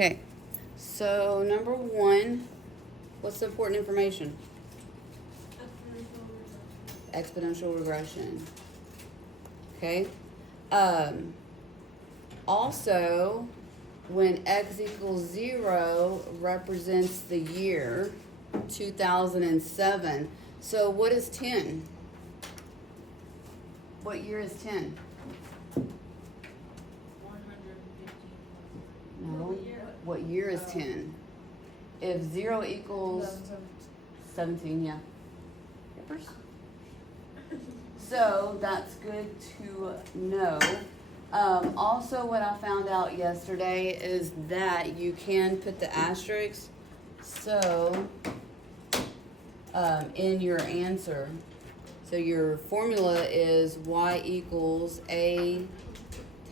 Okay, so number one, what's the important information? Exponential regression. Okay. Also, when x equals 0 represents the year 2007. So what is 10? What year is 10? 115. No. What year is 10? If 0 equals 17, yeah. Papers? So that's good to know. Also, what I found out yesterday is that you can put the asterisk in your answer. So your formula is y equals a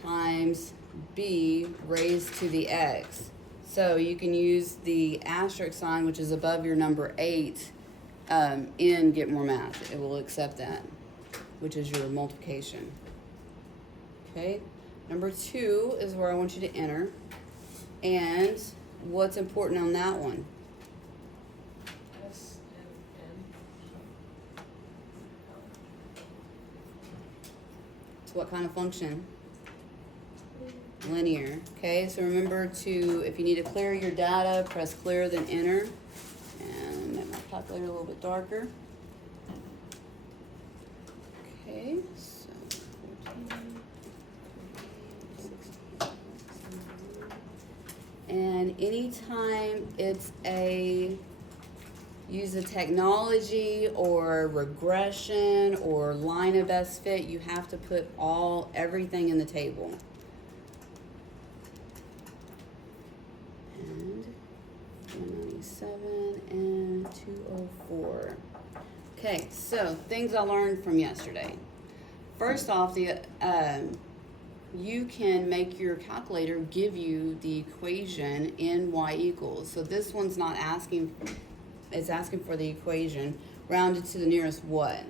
times b raised to the x. So you can use the asterisk sign, which is above your number 8, in Get More Math. It will accept that, which is your multiplication. Okay, number 2 is where I want you to enter. And what's important on that one? S and N. It's what kind of function? Linear. Okay, so remember to, if you need to clear your data, press clear, then enter. And make my calculator a little bit darker. Okay, so 14, 16, and anytime it's use a technology or regression or line of best fit, you have to put everything in the table. And 197 and 204. Okay, so things I learned from yesterday. First off, you can make your calculator give you the equation in y equals. So this one's not asking, it's asking for the equation rounded to the nearest what?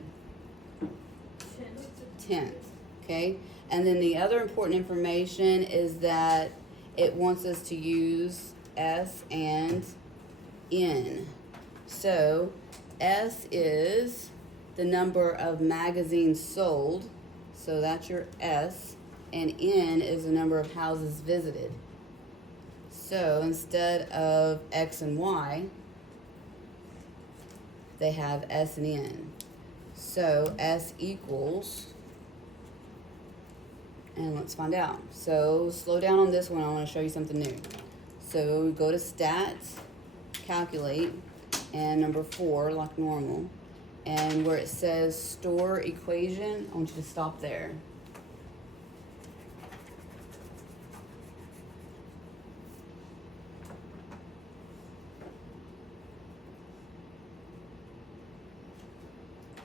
Tenth. Okay, and then the other important information is that it wants us to use S and N. So S is the number of magazines sold, so that's your S, and N is the number of houses visited. So instead of X and Y, they have S and N. So S equals, and let's find out. So slow down on this one, I want to show you something new. So go to Stats, Calculate, and number 4, like normal. And where it says Store Equation, I want you to stop there.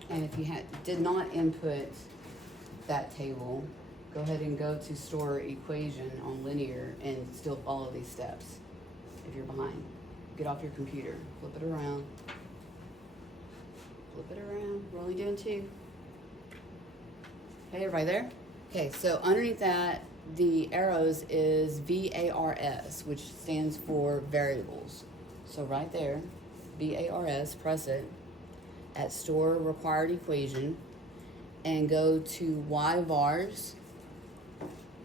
And if you did not input that table, go ahead and go to Store Equation on Linear and still follow these steps if you're behind. Get off your computer, flip it around. Flip it around, we're only doing 2. Okay, everybody there? Okay, so underneath that, the arrows is VARS, which stands for variables. So right there, VARS, press it at Store Required Equation and go to YVARS,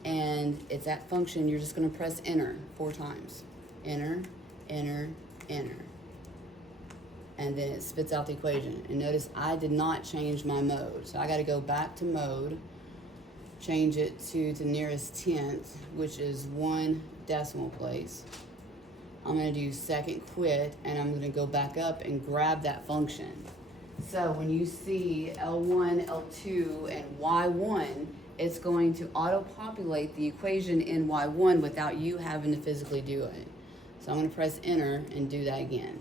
and it's that function. You're just going to press enter 4 times. Enter, enter, enter. And then it spits out the equation. And notice I did not change my mode. So I got to go back to mode, change it to the nearest tenth, which is 1 decimal place. I'm going to do second quit, and I'm going to go back up and grab that function. So when you see L1, L2, and Y1, it's going to auto-populate the equation in Y1 without you having to physically do it. So I'm going to press enter and do that again.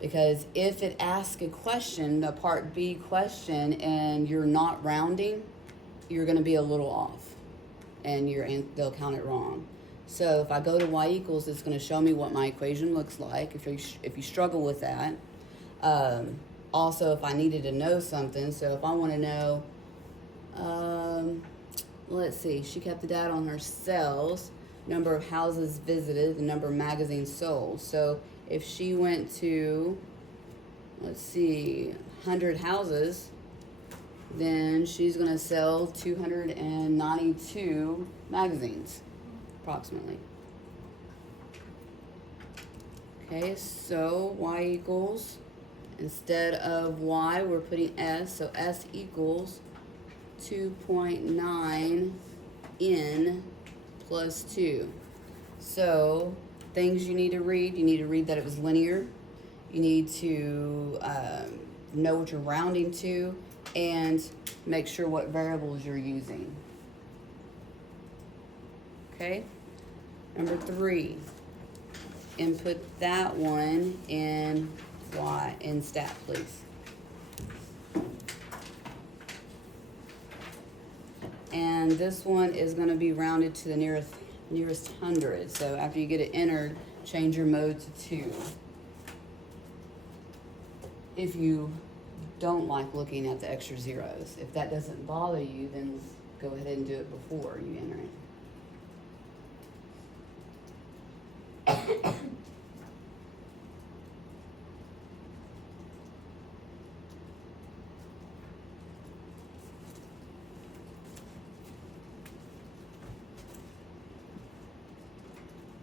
Because if it asks a question, a part B question, and you're not rounding, you're going to be a little off, and they'll count it wrong. So if I go to y equals, it's going to show me what my equation looks like. If you struggle with that, also if I needed to know something, so if I want to know, let's see, she kept the data on her cells. number of houses visited, the number of magazines sold. So if she went to, let's see, 100 houses, then she's going to sell 292 magazines, approximately. Okay, so y equals, instead of y, we're putting s, so s equals 2.9 n plus 2. So, things you need to read that it was linear. You need to know what you're rounding to, and make sure what variables you're using. Okay? Number 3, input that one in stat, please. And this one is going to be rounded to the nearest 100. So after you get it entered, change your mode to 2. If you don't like looking at the extra zeros, if that doesn't bother you, then go ahead and do it before you enter it.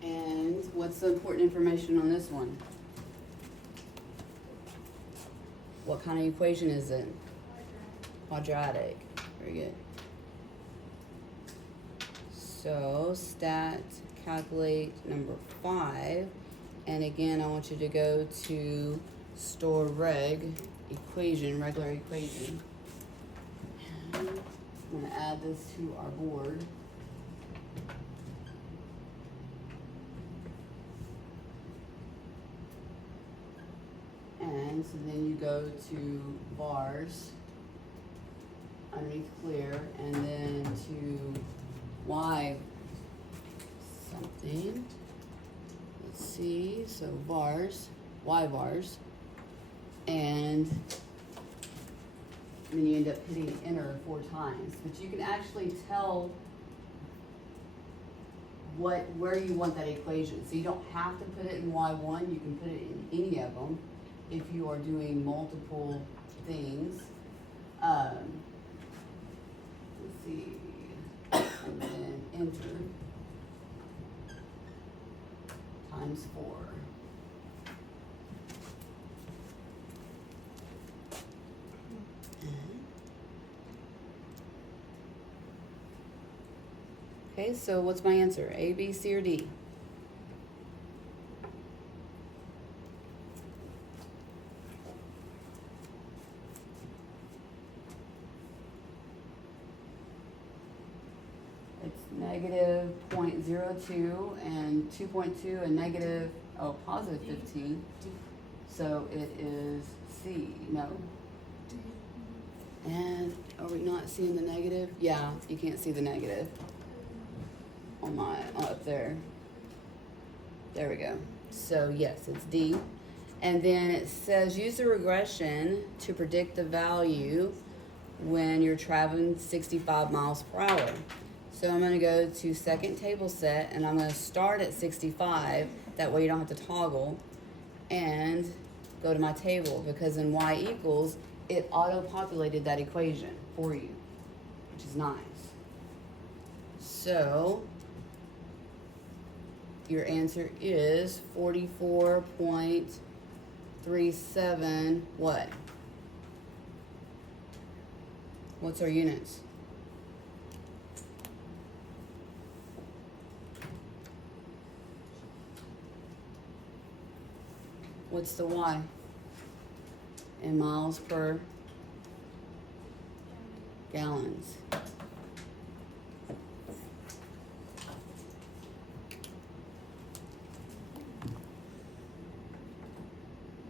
And what's the important information on this one? What kind of equation is it? Quadratic. Very good. So, stat, calculate number 5. And again, I want you to go to store regular equation. And I'm going to add this to our board. And so then you go to bars underneath clear, and then to y something. Let's see, so bars, y bars, and then you end up hitting enter 4 times. But you can actually tell where you want that equation. So you don't have to put it in y1, you can put it in any of them if you are doing multiple things. Let's see, and then enter times 4. Okay, so what's my answer? A, B, C, or D? It's negative 0.02 and 2.2 and positive 15. So it is C, no. And are we not seeing the negative? Yeah, you can't see the negative on up there. There we go. So yes, it's D. And then it says use the regression to predict the value when you're traveling 65 miles per hour. So I'm going to go to second table set, and I'm going to start at 65. That way you don't have to toggle, and go to my table, because in y equals, it auto-populated that equation for you, which is nice. So your answer is 44.37 what? What's our units? What's the y? In miles per gallons.